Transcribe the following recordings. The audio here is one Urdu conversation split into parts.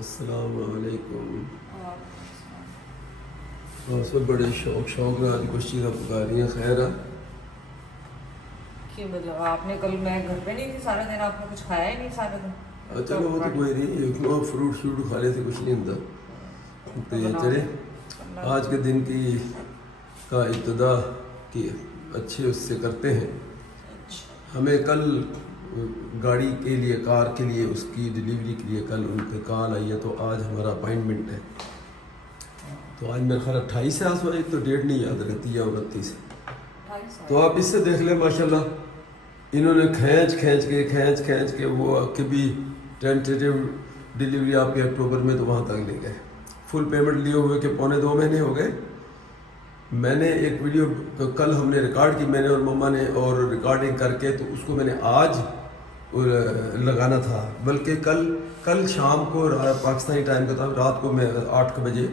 السلام علیکم. سب بڑے شوق آج کچھ چیزیں پکا رہی ہیں. خیر ہے کہ مطلب آپ نے کل میں گھر پہ نہیں تھی سارے دن, آپ نے کچھ کھایا ہی نہیں سارے دن. چلو وہ تو کوئی نہیں, فروٹ شروٹ کھا لیتے, کچھ نہیں ہوتا. تو یہ چلے آج کے دن کی کا ابتدا کی اچھے اس سے کرتے ہیں. ہمیں کل گاڑی کے لیے, کار کے لیے, اس کی ڈیلیوری کے لیے کل ان پہ کال آئی ہے, تو آج ہمارا اپائنٹمنٹ ہے. تو آج میرا خیال 28 سے آس ہوئی, تو ڈیٹ نہیں یاد رہتی ہے, 29. تو آپ اس سے دیکھ لیں ماشاءاللہ انہوں نے کھینچ کے وہ کبھی ٹینٹیٹیو ڈیلیوری آپ کے اکتوبر میں, تو وہاں تک لے گئے. فل پیمنٹ لیے ہوئے کہ 2.25 مہینے ہو گئے. میں نے ایک ویڈیو کل ہم نے ریکارڈ کی, میں نے اور مما نے, اور ریکارڈنگ کر کے تو اس کو میں نے آج لگانا تھا, بلکہ کل شام کو پاکستانی ٹائم کا تھا, رات کو میں 8 بجے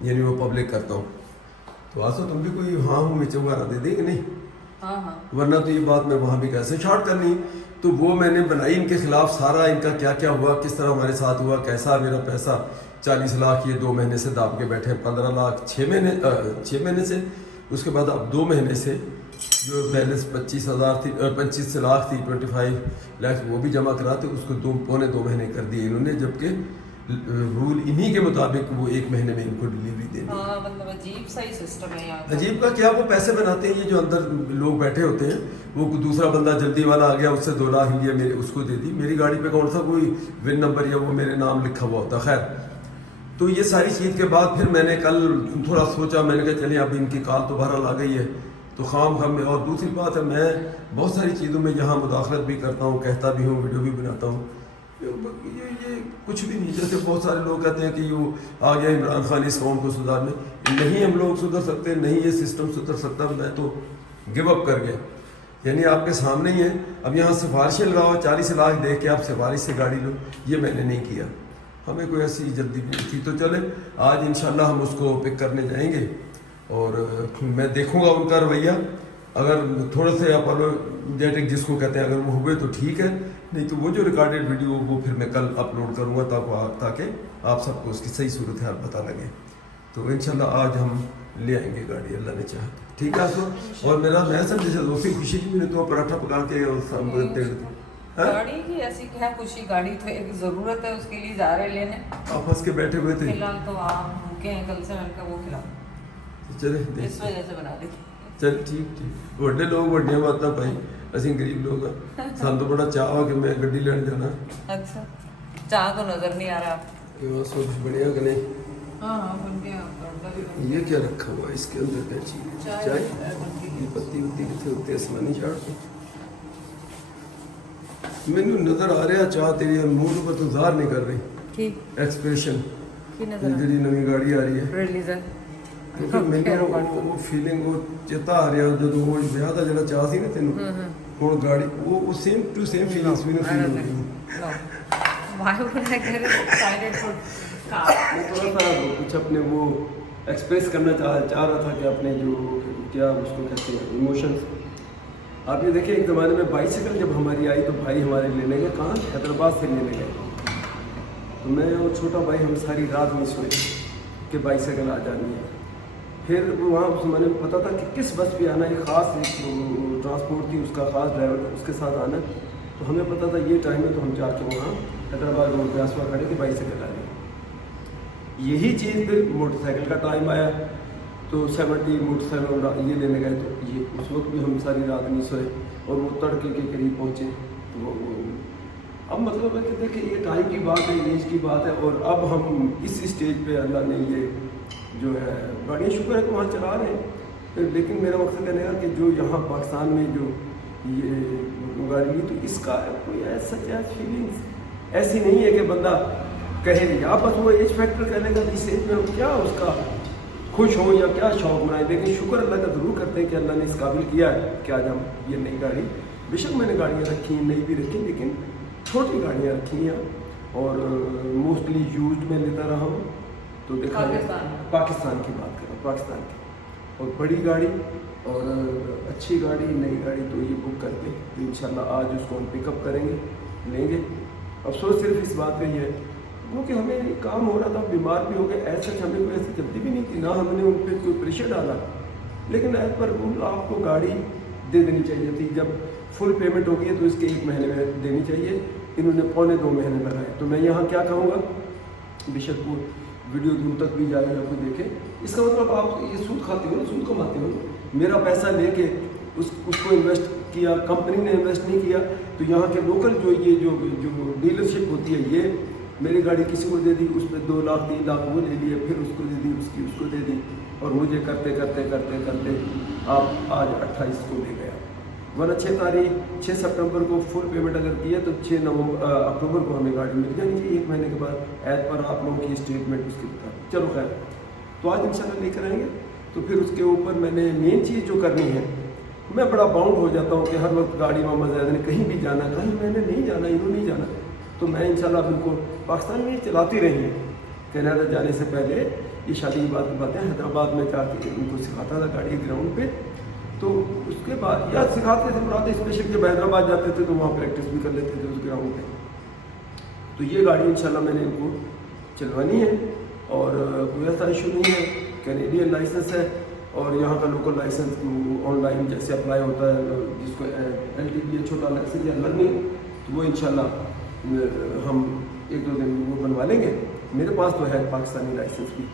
یعنی وہ پبلک کرتا ہوں. تو آسو تم بھی کوئی ہاں ہوں میں چنگا دے دیں گے نہیں, ورنہ تو یہ بات میں وہاں بھی کیسے شارٹ کرنی. تو وہ میں نے بنائی ان کے خلاف سارا, ان کا کیا کیا ہوا, کس طرح ہمارے ساتھ ہوا, کیسا میرا پیسہ 40 لاکھ یہ 2 مہینے سے داب کے بیٹھے, 15 لاکھ 6 مہینے سے. اس کے بعد اب 2 مہینے سے جو بیلنس 25,000 تھی, 25 لاکھ تھی, 25 لاکھ وہ بھی جمع کراتے, اس کو 2 مہینے کر دیے انہوں نے, جبکہ رول انہی کے مطابق وہ 1 مہینے میں ان کو ڈیلیوری دے دی. مطلب عجیب سا ہی سسٹم ہے یہاں. عجیب کا کیا, وہ پیسے بناتے ہیں, یہ جو اندر لوگ بیٹھے ہوتے ہیں, وہ دوسرا بندہ جلدی والا آ گیا, اس سے 2 لاکھ لیا, میرے اس کو دے دی. میری گاڑی پہ کون سا کوئی ون نمبر یا وہ میرے نام لکھا ہوا ہوتا. خیر, تو یہ ساری چیز کے بعد پھر میں نے کل تھوڑا سوچا, میں نے کہا چلیں اب ان کی کال تو بہرحال آ گئی ہے, تو خام میں. اور دوسری بات ہے, میں بہت ساری چیزوں میں یہاں مداخلت بھی کرتا ہوں, کہتا بھی ہوں, ویڈیو بھی بناتا ہوں. یہ کچھ بھی نہیں. جیسے بہت سارے لوگ کہتے ہیں کہ یہ آ گیا عمران خان اس قوم کو سدھارنے, نہیں ہم لوگ سدھر سکتے, نہیں یہ سسٹم سدھر سکتا. میں تو گو اپ کر گیا. یعنی آپ کے سامنے ہی ہے. اب یہاں سفارشیں لگاؤ, 40 لاکھ دیکھ کے آپ سفارش سے گاڑی لو, یہ میں نے نہیں کیا. ہمیں کوئی ایسی جلدی نہیں تھی. تو چلے آج انشاءاللہ ہم اس کو پک کرنے جائیں گے, اور میں دیکھوں گا ان کا رویہ. اگر تھوڑے سے اپولوجیٹک جس کو کہتے ہیں, اگر وہ ہوئے تو ٹھیک ہے, نہیں تو وہ جو ریکارڈیڈ ویڈیو وہ پھر میں کل اپلوڈ کروں گا, تاکہ آپ سب کو اس کی صحیح صورتحال پتہ لگے. تو انشاءاللہ آج ہم لے آئیں گے گاڑی, اللہ نے چاہا. ٹھیک ہے سو. اور میرا میں سمجھے دوسری خوشی کی, میں نے تو پراٹھا پکا کے اور گاڑی کی ایسی کیا خوشی, گاڑی تو ایک ضرورت ہے, اس کے لیے جا رہے لینے. آپ ہنس کے بیٹھے ہوئے تھے. فی الحال تو آپ بھوکے ہیں, کل سے میں کا وہ کھلاؤ, چلے اس وجہ سے بنا دی. چل ٹھیک, وڈے لوگ وڈیاں باتاں بھائی, اسی غریب لوگ ہیں. سان تو بڑا چاہ ہوا کہ میں گڈی لین جانا. اچھا, چاہ تو نظر نہیں آ رہا. سوچ بڑھیا کہ نہیں. ہاں بن گیا. یہ کیا رکھا ہوا ہے اس کے اندر, کیا چیز ہے؟ چائے, یہ پتی وتی کتنے ہوتے ہیں, آسمانی چاٹ. مینو نظر آ رہا چاہ تیری منہ پر تو ظاہر نہیں کر رہی ایکسپریشن. جی نوی گاڑی آ رہی ہے, کیونکہ مینو وہ فیلنگ, وہ چیتا آ رہا جب وہ بیاہ کا جڑا چاہ سی نا تینوں, ہوں گاڑی وہ سیم ٹو سیم فیلنگس مینو فیل ہو رہی. تھوڑا سا کچھ اپنے وہ ایکسپریس کرنا چاہ رہا تھا کہ اپنے جو کیا اس کو کہتے ہیں ایموشنس. آپ یہ دیکھیں, ایک زمانے میں بائیسیکل جب ہماری آئی تو بھائی ہمارے لینے گئے, کہاں, حیدرآباد سے لینے گئے. تو میں اور چھوٹا بھائی ہم ساری رات میں سوئے کہ بائیسیکل آ جانی ہے. پھر وہاں اس زمانے میں پتہ تھا کہ کس بس پہ آنا ہے, خاص ایک ٹرانسپورٹ تھی, اس کا خاص ڈرائیور, اس کے ساتھ آنا. تو ہمیں پتہ تھا یہ ٹائم ہے, تو ہم جا کے وہاں حیدرآباد روڈ پہ آسوا کھڑے کہ بائیسیکل آ گئی. یہی چیز پھر موٹر سائیکل کا ٹائم آیا, تو 70 موٹر سائیکل یہ لینے گئے. تو یہ اس وقت بھی ہم ساری رات نہیں سوئے, اور وہ تڑکے کے قریب پہنچے. تو وہ اب مطلب ہے کہ دیکھیں یہ ٹائم کی بات ہے, ایج کی بات ہے, اور اب ہم اس اسٹیج پہ اللہ نے یہ جو ہے گاڑیاں شکر ہے کہ وہاں چلا رہے ہیں. لیکن میرا مقصد کہنے کا کہ جو یہاں پاکستان میں جو یہ گاڑی لی, تو اس کا کوئی ایسا فیلنگس ایسی نہیں ہے کہ بندہ کہے نہیں. آپ بس وہ ایج فیکٹر کہنے کا اس ایج میں کیا اس کا خوش ہوں یا کیا شوق منائے. لیکن شکر اللہ کا ضرور کرتے ہیں کہ اللہ نے اس قابل کیا ہے کہ آج ہم یہ نئی گاڑی, بے شک میں نے گاڑیاں رکھی ہیں, نئی بھی رکھی, لیکن چھوٹی گاڑیاں رکھی ہیں, اور موسٹلی یوزڈ میں لیتا رہا ہوں. تو دیکھا پاکستان کی بات کر رہا ہوں, پاکستان کی, اور بڑی گاڑی اور اچھی گاڑی, نئی گاڑی تو یہ بک کر کے انشاءاللہ آج اس کو ہم پک اپ کریں گے, لیں گے. افسوس صرف اس بات پہ ہی ہے کیونکہ ہمیں کام ہو رہا تھا, بیمار بھی ہو گئے, ایسا ہمیں کوئی ایسی جلدی بھی نہیں تھی, نہ ہم نے ان پہ کوئی پریشر ڈالا, لیکن ایز پر رول آپ کو گاڑی دے دینی چاہیے تھی. جب فل پیمنٹ ہوگی ہے تو اس کے 1 مہینے میں دینی چاہیے, انہوں نے 2.25 مہینے لگائے. تو میں یہاں کیا کہوں گا, بے شک وہ ویڈیو دور تک بھی جائے گا, کوئی دیکھے, اس کا مطلب آپ یہ سود کھاتے ہو, سود کماتے ہو. میرا پیسہ لے کے اس کو انویسٹ کیا, کمپنی نے انویسٹ نہیں کیا, تو یہاں کے لوکل جو ڈیلرشپ ہوتی ہے, یہ میری گاڑی کسی کو دے دی, اس پہ 2 لاکھ 3 لاکھ وہ لے لیے, پھر اس کو دے دی, اس کو دے دی, اور مجھے کرتے آپ آج 28 کو لے گیا. ورنہ 6 سپٹمبر کو فل پیمنٹ اگر کیا تو 6 اکتوبر کو ہمیں گاڑی مل جائے گی 1 مہینے کے بعد, ایز پر آپ لوگوں کی اسٹیٹمنٹ اس کی بتا. چلو خیر, تو آج انشاءاللہ لے کر آئیں گے. تو پھر اس کے اوپر میں نے مین چیز جو کرنی ہے, میں بڑا باؤنڈ ہو جاتا ہوں کہ ہر وقت گاڑی محمد زید نے کہیں بھی جانا, کہیں میں نے نہیں جانا, انہوں نہیں جانا, تو میں انشاءاللہ اب ان کو پاکستان میں چلاتی رہی ہے. کینیڈا جانے سے پہلے یہ شادی کی باتیں حیدرآباد میں جا کے ان کو سکھاتا تھا گاڑی گراؤنڈ پہ, تو اس کے بعد یا سکھاتے تھے پڑھاتے, اسپیشل جب حیدرآباد جاتے تھے تو وہاں پریکٹس بھی کر لیتے تھے اس گراؤنڈ پہ. تو یہ گاڑی انشاءاللہ میں نے ان کو چلوانی ہے, اور کوئی ایسا ایشو نہیں ہے. کینیڈین لائسنس ہے, اور یہاں کا لوکل لائسنس آن لائن جیسے اپلائی ہوتا ہے, جس کو LTPA چھوٹا لائسنس یا لرننگ, تو وہ انشاءاللہ ہم 1-2 دن وہ بنوا لیں گے. میرے پاس تو ہے پاکستانی لائسنس بھی,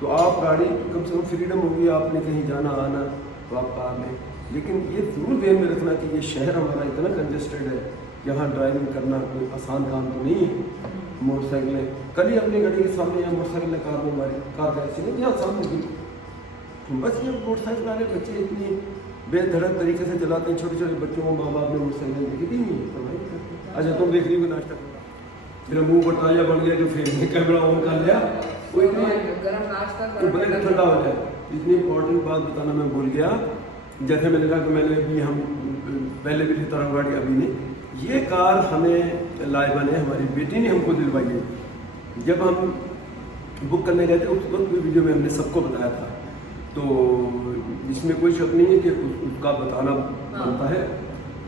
تو آپ گاڑی کم سے کم فریڈم ہوگی, آپ نے کہیں جانا آنا تو آپ کار لیں. لیکن یہ ضرور ذہن میں رکھنا کہ یہ شہر ہمارا اتنا کنجسٹڈ ہے, یہاں ڈرائیونگ کرنا کوئی آسان کام تو نہیں ہے. موٹر سائیکلیں کل ہی اپنی گاڑی کے سامنے, یا موٹر سائیکل کار میں ہماری کار کا ایکسیڈنٹ یہاں سامنے بھی, بس یہ موٹر سائیکل والے بچے اتنی بے دھڑک طریقے سے چلاتے ہیں, چھوٹے چھوٹے بچوں کو ماں باپ نے موٹر سائیکل دیکھی بھی نہیں. اچھا تم دیکھ رہی ہو ناشتہ, پھر منہ بٹایا بن گیا, جو پھر کیمرہ آن کر لیا, وہ اتنی ٹھنڈا ہو جائے. اتنی امپورٹنٹ بات بتانا میں بھول گیا, جیسے میں نے کہا کہ میں نے بھی ہم پہلے بھی لیتا ہوں گاڑی, ابھی نہیں. یہ کار ہمیں لائبہ نے, ہماری بیٹی نے ہم کو دلوائی ہے. جب ہم بک کرنے گئے تھے اس وقت بھی ویڈیو میں ہم نے سب کو بتایا تھا, تو اس میں کوئی شک نہیں ہے کہ اس کا بتانا بنتا ہے,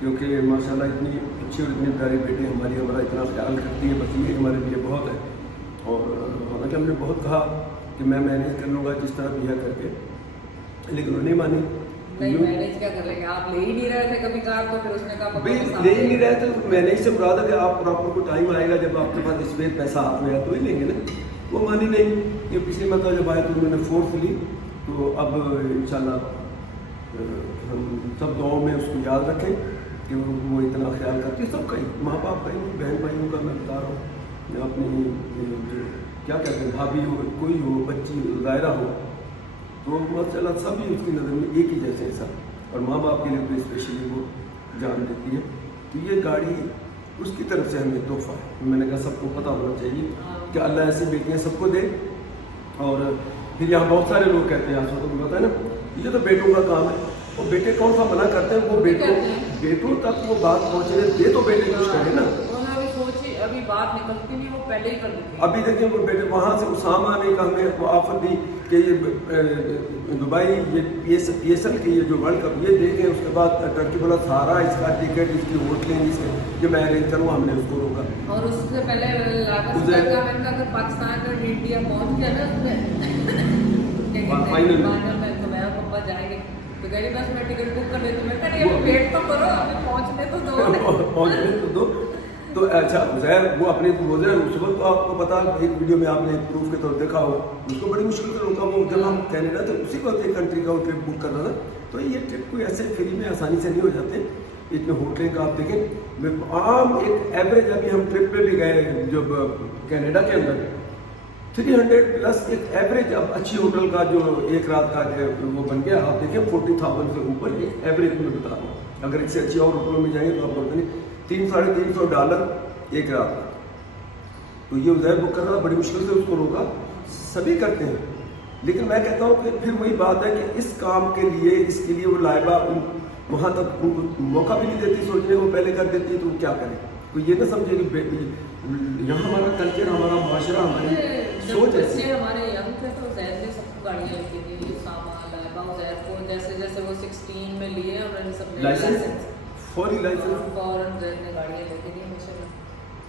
کیونکہ ماشاءاللہ اتنی اچھی اور اتنی پیاری بیٹی ہماری, ہمارا اتنا خیال کرتی ہے, بس یہ ہمارے لیے بہت ہے. اور حالانکہ ہم نے بہت کہا کہ میں مینیج کر لوں گا جس طرح بھی ہے کر کے, لیکن انہوں نے مانی. نہیں مینیج کیا کر لیں گے, آپ لے ہی نہیں رہے تھے کبھی کار, تو پھر اس نے کہا لے ہی نہیں رہے تھے. مینیج سے مراد ہے کہ آپ پراپر کو ٹائم آئے گا جب آپ کے پاس اس میں پیسہ ہاتھ میں ہے تو ہی لیں گے نا. وہ مانی نہیں, کہ پچھلی مرتبہ جب آئے تو انہوں نے فورس لی. تو اب انشاءاللہ ہم سب دعاؤں میں اس کو یاد رکھیں کہ وہ اتنا خیال کرتی ہے, سب کا ہی, ماں باپ کا ہی, بہن بھائیوں کا میں بتا رہا ہوں. اپنی کیا کہتے ہیں بھابھی ہو, کوئی ہو, بچی ظاہرہ ہو, تو ماشاء اللہ سبھی اس کی نظر میں ایک ہی جیسے ایسا, اور ماں باپ کے لیے تو اسپیشلی وہ جان دیتی ہے. تو یہ گاڑی اس کی طرف سے ہمیں تحفہ ہے. میں نے کہا سب کو پتہ ہونا چاہیے کہ اللہ ایسی بیٹیاں سب کو دے. اور پھر یہاں بہت سارے لوگ کہتے ہیں, آپ کو پتا ہے نا, یہ تو بیٹوں کا کام ہے, اور بیٹے کون سا منع کرتے ہیں, وہ بیٹوں تک وہ بات پہنچے دے تو بیٹے کچھ کرے نا. ابھی بات نکلتی نہیں, وہ پہلے ہی کر دیتی. ابھی دیکھیں وہ بیٹے وہاں سے اسامہ نے کہا ہمیں وہ آفر دی کہ یہ دبئی, یہ PSL کی یہ جو ورلڈ کپ یہ دیکھیں, اس کے بعد ٹرکی بولا سارا اس کا ٹکٹ, اس کی ہوٹلیں, اس کے کہ میں ارینج کروں, ہم نے اس کو روکا. اور اس سے پہلے اگر پاکستان کا انڈیا پہنچ گیا نا فائنل میں, تو میں اور پپا جائیں گے, تو کہہ رہی بس میں ٹکٹ بک کر لیتی. میں کہہ رہی ویٹ تو کرو, ہمیں پہنچنے تو دو. تو اچھا زہر وہ اپنے روزے اس وقت تو آپ کو پتا, ایک ویڈیو میں آپ نے پروف کے طور دیکھا ہو, اس کو بڑی مشکل سے روکا. وہ جب ہم کینیڈا تھے اسی وقت ایک کنٹری کا وہ ٹرپ بک کرنا تھا. تو یہ ٹرپ کوئی ایسے فری میں آسانی سے نہیں ہو جاتے, اتنے ہوٹلیں کا آپ دیکھیں. عام ایک ایوریج, ابھی ہم ٹرپ پہ بھی گئے جب کینیڈا کے اندر 300+ ایک ایوریج, اب اچھی ہوٹل کا جو ایک رات کا وہ بن گیا, آپ دیکھیں 40,000 سے اوپر ایک ایوریج میں بتا رہا ہوں. اگر ایک سے اچھی اور ہوٹلوں میں جائیں گے تو آپ بولتے ہیں $300-350 ایک رات. تو یہ ادھر بک کرنا بڑی مشکل سے اس کو روکا. سبھی کرتے ہیں, لیکن میں کہتا ہوں کہ پھر وہی بات ہے کہ اس کام کے لیے, اس کے لیے وہ لائبہ وہاں تک ان کو موقع بھی نہیں دیتی سوچنے کو, پہلے کر دیتی تو وہ کیا کرے. کوئی یہ نہ سمجھے کہ یہاں ہمارا کلچر, ہمارا معاشرہ, ہماری سوچ ہے. ہمارے ینگ تھے تو زید نے سب کو گاڑیاں لے کے دی, سامان لائبہ زید کو جیسے جیسے وہ 16 میں لیے, اور سب نے لائسنس فوری لائسنس فوراً زید نے گاڑیاں لے کے دی.